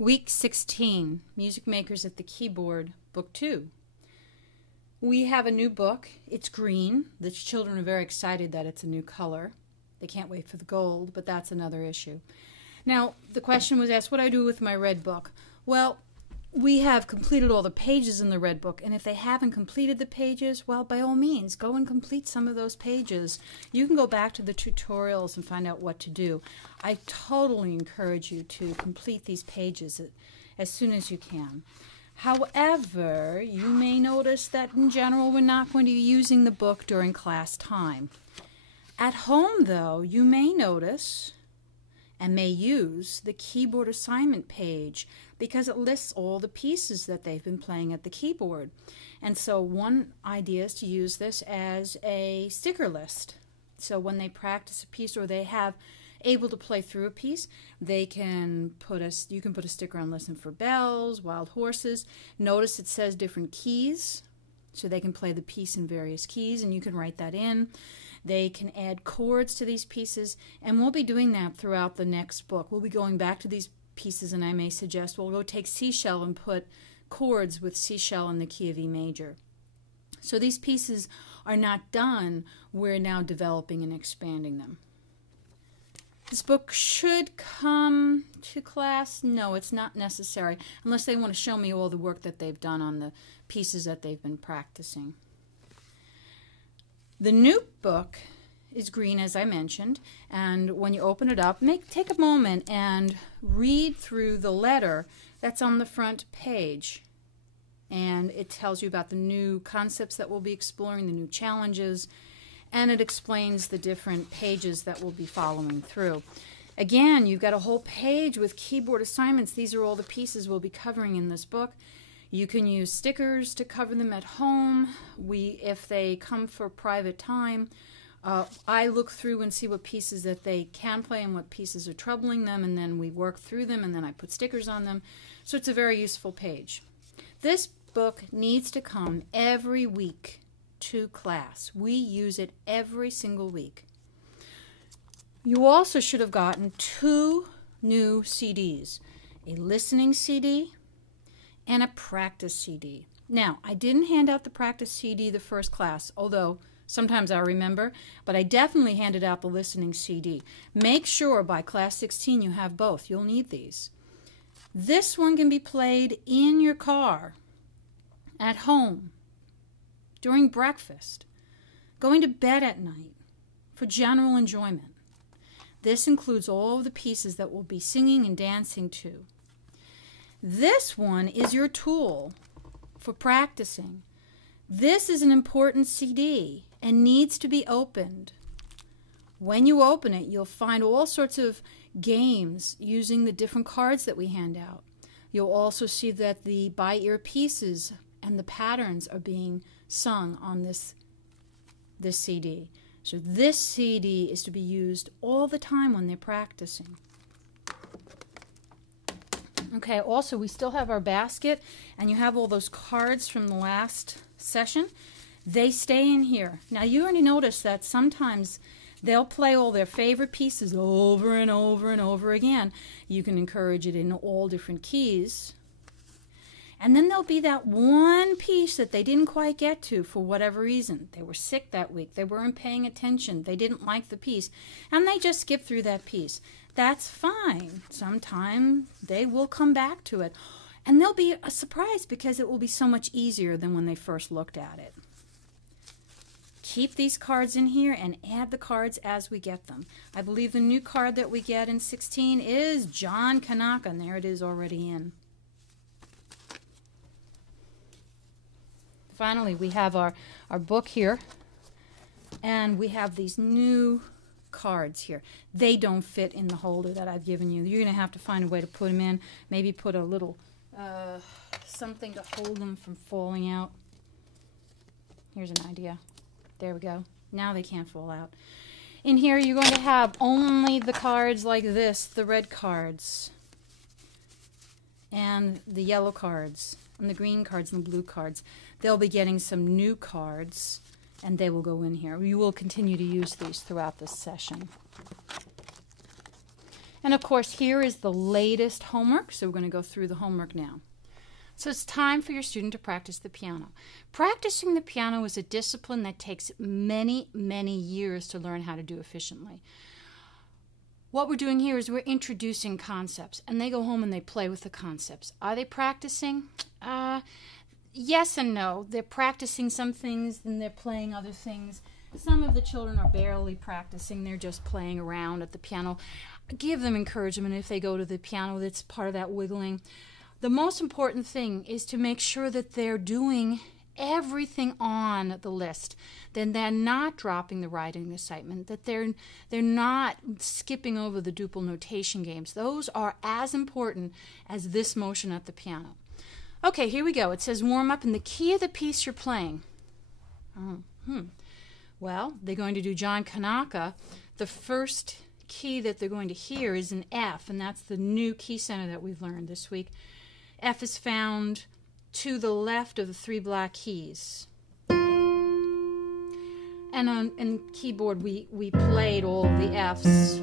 Week 16, Music Makers at the Keyboard, Book 2. We have a new book. It's green. The children are very excited that it's a new color. They can't wait for the gold, but that's another issue. Now, the question was asked, what do I do with my red book? Well, we have completed all the pages in the red book, and if they haven't completed the pages, well, by all means, go and complete some of those pages. You can go back to the tutorials and find out what to do. I totally encourage you to complete these pages as soon as you can. However, you may notice that in general we're not going to be using the book during class time. At home, though, you may notice and may use the keyboard assignment page because it lists all the pieces that they've been playing at the keyboard. And so one idea is to use this as a sticker list. So when they practice a piece or they have able to play through a piece, you can put a sticker on Listen for Bells, Wild Horses. Notice it says different keys, so they can play the piece in various keys, and you can write that in. They can add chords to these pieces, and we'll be doing that throughout the next book. We'll be going back to these pieces, and I may suggest we'll go take C-shell and put chords with C-shell in the key of E major. So these pieces are not done. We're now developing and expanding them. This book should come to class. No, it's not necessary, unless they want to show me all the work that they've done on the pieces that they've been practicing. The new book is green, as I mentioned, and when you open it up, take a moment and read through the letter that's on the front page. And it tells you about the new concepts that we'll be exploring, the new challenges, and it explains the different pages that we'll be following through. Again, you've got a whole page with keyboard assignments. These are all the pieces we'll be covering in this book. You can use stickers to cover them at home. If they come for private time, I look through and see what pieces that they can play and what pieces are troubling them, and then we work through them, and then I put stickers on them. So it's a very useful page. This book needs to come every week to class. We use it every single week. You also should have gotten 2 new CDs, a listening CD and a practice CD. Now, I didn't hand out the practice CD the first class, although sometimes I remember, but I definitely handed out the listening CD. Make sure by class 16 you have both. You'll need these. This one can be played in your car, at home, during breakfast, going to bed at night, for general enjoyment. This includes all of the pieces that we'll be singing and dancing to. This one is your tool for practicing. This is an important CD and needs to be opened. When you open it, you'll find all sorts of games using the different cards that we hand out. You'll also see that the by-ear pieces and the patterns are being sung on this CD. So this CD is to be used all the time when they're practicing. Okay, also we still have our basket, and you have all those cards from the last session. They stay in here. Now you already noticed that sometimes they'll play all their favorite pieces over and over and over again. You can encourage it in all different keys. And then there'll be that one piece that they didn't quite get to for whatever reason. They were sick that week. They weren't paying attention. They didn't like the piece. And they just skipped through that piece. That's fine. Sometime they will come back to it. And they'll be surprised because it will be so much easier than when they first looked at it. Keep these cards in here and add the cards as we get them. I believe the new card that we get in 16 is John Kanaka, and there it is already in. Finally, we have our book here, and we have these new cards here. They don't fit in the holder that I've given you. You're going to have to find a way to put them in, maybe put a little something to hold them from falling out. Here's an idea. There we go. Now they can't fall out. In here, you're going to have only the cards like this, the red cards, and the yellow cards, and the green cards, and the blue cards. They'll be getting some new cards, and they will go in here. You will continue to use these throughout this session. And of course, here is the latest homework, so we're going to go through the homework now. So it's time for your student to practice the piano. Practicing the piano is a discipline that takes many, many years to learn how to do efficiently. What we're doing here is we're introducing concepts, and they go home and they play with the concepts. Are they practicing? Yes and no. They're practicing some things, and they're playing other things. Some of the children are barely practicing. They're just playing around at the piano. Give them encouragement if they go to the piano. That's part of that wiggling. The most important thing is to make sure that they're doing everything on the list. Then they're not dropping the writing assignment, that they're not skipping over the duple notation games. Those are as important as this motion at the piano. Okay, here we go. It says warm up in the key of the piece you're playing. Well, they're going to do John Kanaka. The first key that they're going to hear is an F, and that's the new key center that we've learned this week. F is found to the left of the 3 black keys. And on keyboard we played all the Fs.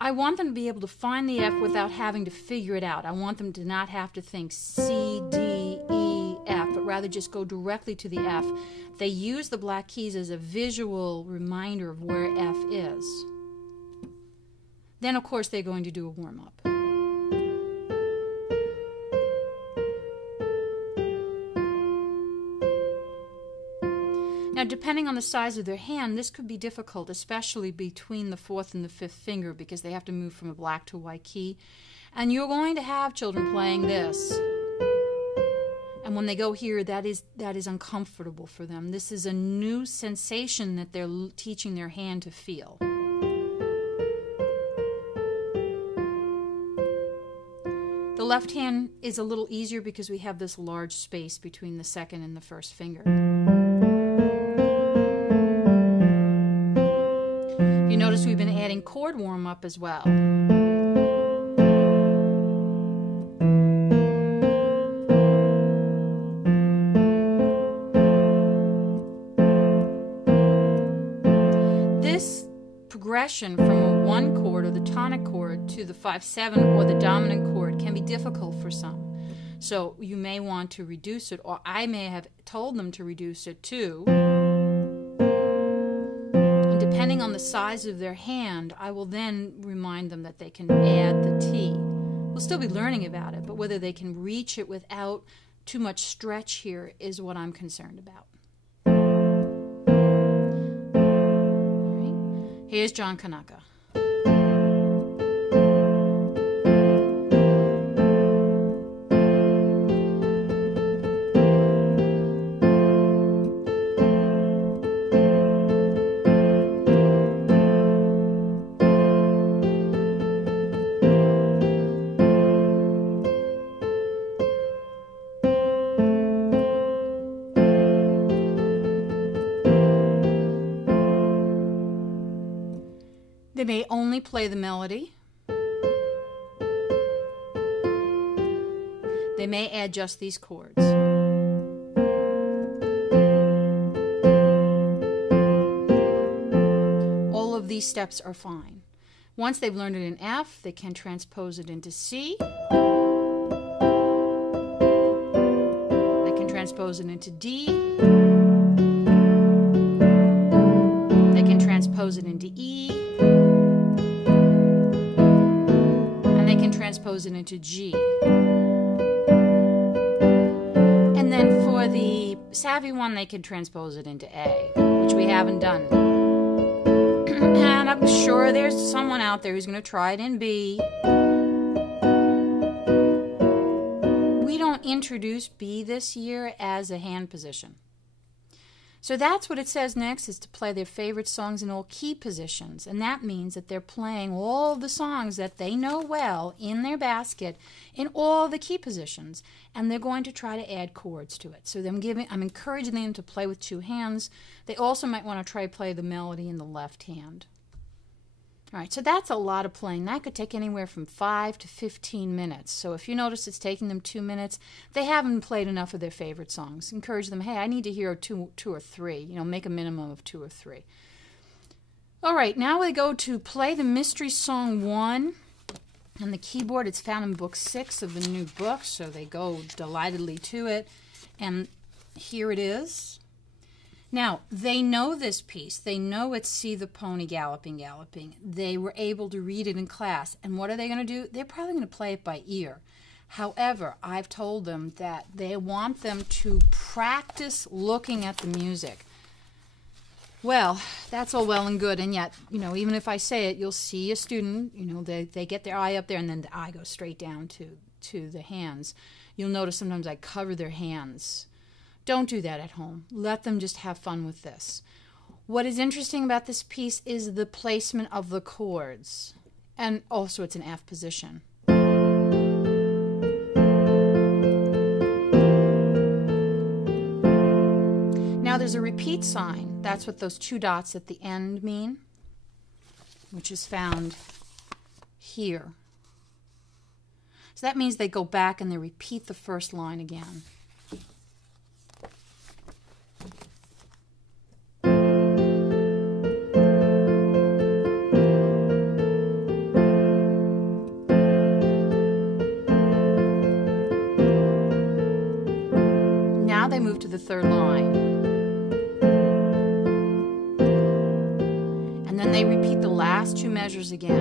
I want them to be able to find the F without having to figure it out. I want them to not have to think C, D, E, F, but rather just go directly to the F. They use the black keys as a visual reminder of where F is. Then, of course, they're going to do a warm-up. Now, depending on the size of their hand, this could be difficult, especially between the 4th and the 5th finger, because they have to move from a black to a white key. And you're going to have children playing this. And when they go here, that is uncomfortable for them. This is a new sensation that they're teaching their hand to feel. The left hand is a little easier because we have this large space between the 2nd and the 1st finger. You notice we've been adding chord warm-up as well. This progression from a 1 chord or the tonic chord to the 5/7 or the dominant chord can be difficult for some. So you may want to reduce it, or I may have told them to reduce it too. Depending on the size of their hand, I will then remind them that they can add the T. We'll still be learning about it, but whether they can reach it without too much stretch here is what I'm concerned about. All right. Here's John Kanaka. They may only play the melody. They may add just these chords. All of these steps are fine. Once they've learned it in F, they can transpose it into C. They can transpose it into D. They can transpose it into E. Transpose it into G. And then for the savvy one, they can transpose it into A, which we haven't done. And I'm sure there's someone out there who's going to try it in B. We don't introduce B this year as a hand position. So that's what it says next, is to play their favorite songs in all key positions. And that means that they're playing all the songs that they know well in their basket in all the key positions. And they're going to try to add chords to it. So I'm encouraging them to play with 2 hands. They also might want to try to play the melody in the left hand. All right, so that's a lot of playing. That could take anywhere from 5 to 15 minutes. So if you notice it's taking them 2 minutes, they haven't played enough of their favorite songs. Encourage them, hey, I need to hear two or three. Make a minimum of 2 or 3. All right, now we go to play the Mystery Song 1. On the keyboard, it's found in book 6 of the new book, so they go delightedly to it. And here it is. Now, they know this piece. They know it's See the Pony Galloping, Galloping. They were able to read it in class. And what are they going to do? They're probably going to play it by ear. However, I've told them that they want them to practice looking at the music. Well, that's all well and good, and yet, even if I say it, you'll see a student, they get their eye up there, and then the eye goes straight down to the hands. You'll notice sometimes I cover their hands. Don't do that at home. Let them just have fun with this. What is interesting about this piece is the placement of the chords, and also it's an F position. Now there's a repeat sign. That's what those 2 dots at the end mean, which is found here. So that means they go back and they repeat the first line again. Now they move to the 3rd line. And then they repeat the last 2 measures again.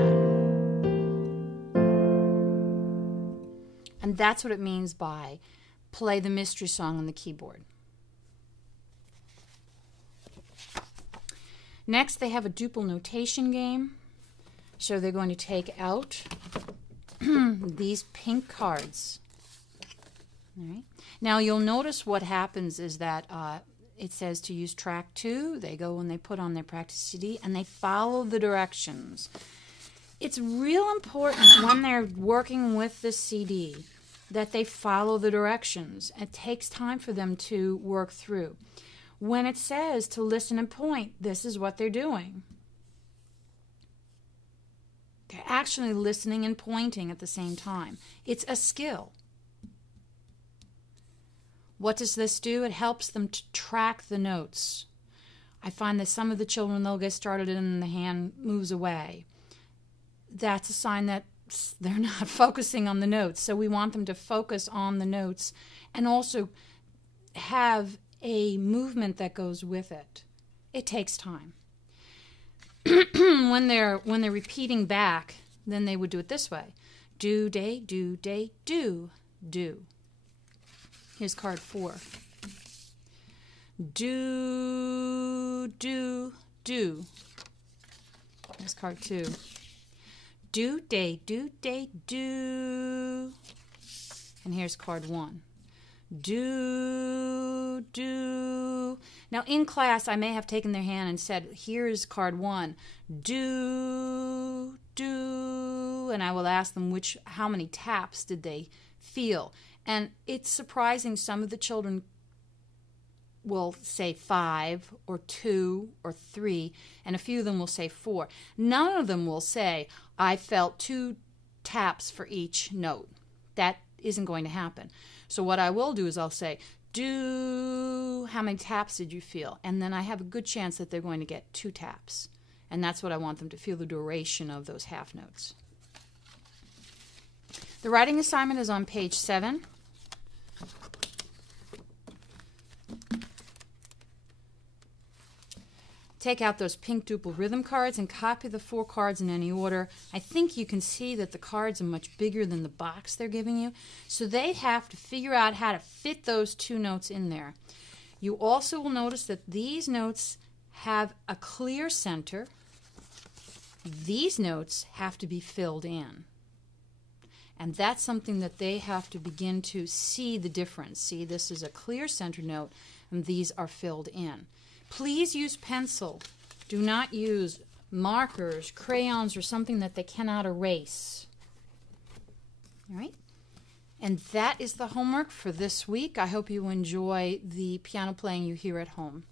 And that's what it means by play the mystery song on the keyboard. Next, they have a duple notation game. So they're going to take out these pink cards. All right. Now, you'll notice what happens is that it says to use track 2. They go and they put on their practice CD and they follow the directions. It's real important when they're working with the CD that they follow the directions. It takes time for them to work through. When it says to listen and point, this is what they're doing. They're actually listening and pointing at the same time. It's a skill. What does this do? It helps them to track the notes. I find that some of the children, they'll get started and the hand moves away. That's a sign that they're not focusing on the notes. So we want them to focus on the notes and also have a movement that goes with it. It takes time. When they're repeating back, then they would do it this way. Do, day, do, do. Here's card 4. Do, do, do. Here's card 2. Do, day, do, do. And here's card 1. Do, do. Now in class, I may have taken their hand and said, here's card 1. Do, do. And I will ask them how many taps did they feel. And it's surprising, some of the children will say 5 or 2 or 3, and a few of them will say 4. None of them will say, I felt 2 taps for each note. That isn't going to happen. So what I will do is I'll say, how many taps did you feel? And then I have a good chance that they're going to get 2 taps. And that's what I want them to feel, the duration of those half notes. The writing assignment is on page 7. Take out those pink duple rhythm cards and copy the 4 cards in any order. I think you can see that the cards are much bigger than the box they're giving you. So they have to figure out how to fit those 2 notes in there. You also will notice that these notes have a clear center. These notes have to be filled in. And that's something that they have to begin to see the difference. See, this is a clear center note, and these are filled in. Please use pencil. Do not use markers, crayons, or something that they cannot erase. All right? And that is the homework for this week. I hope you enjoy the piano playing you hear at home.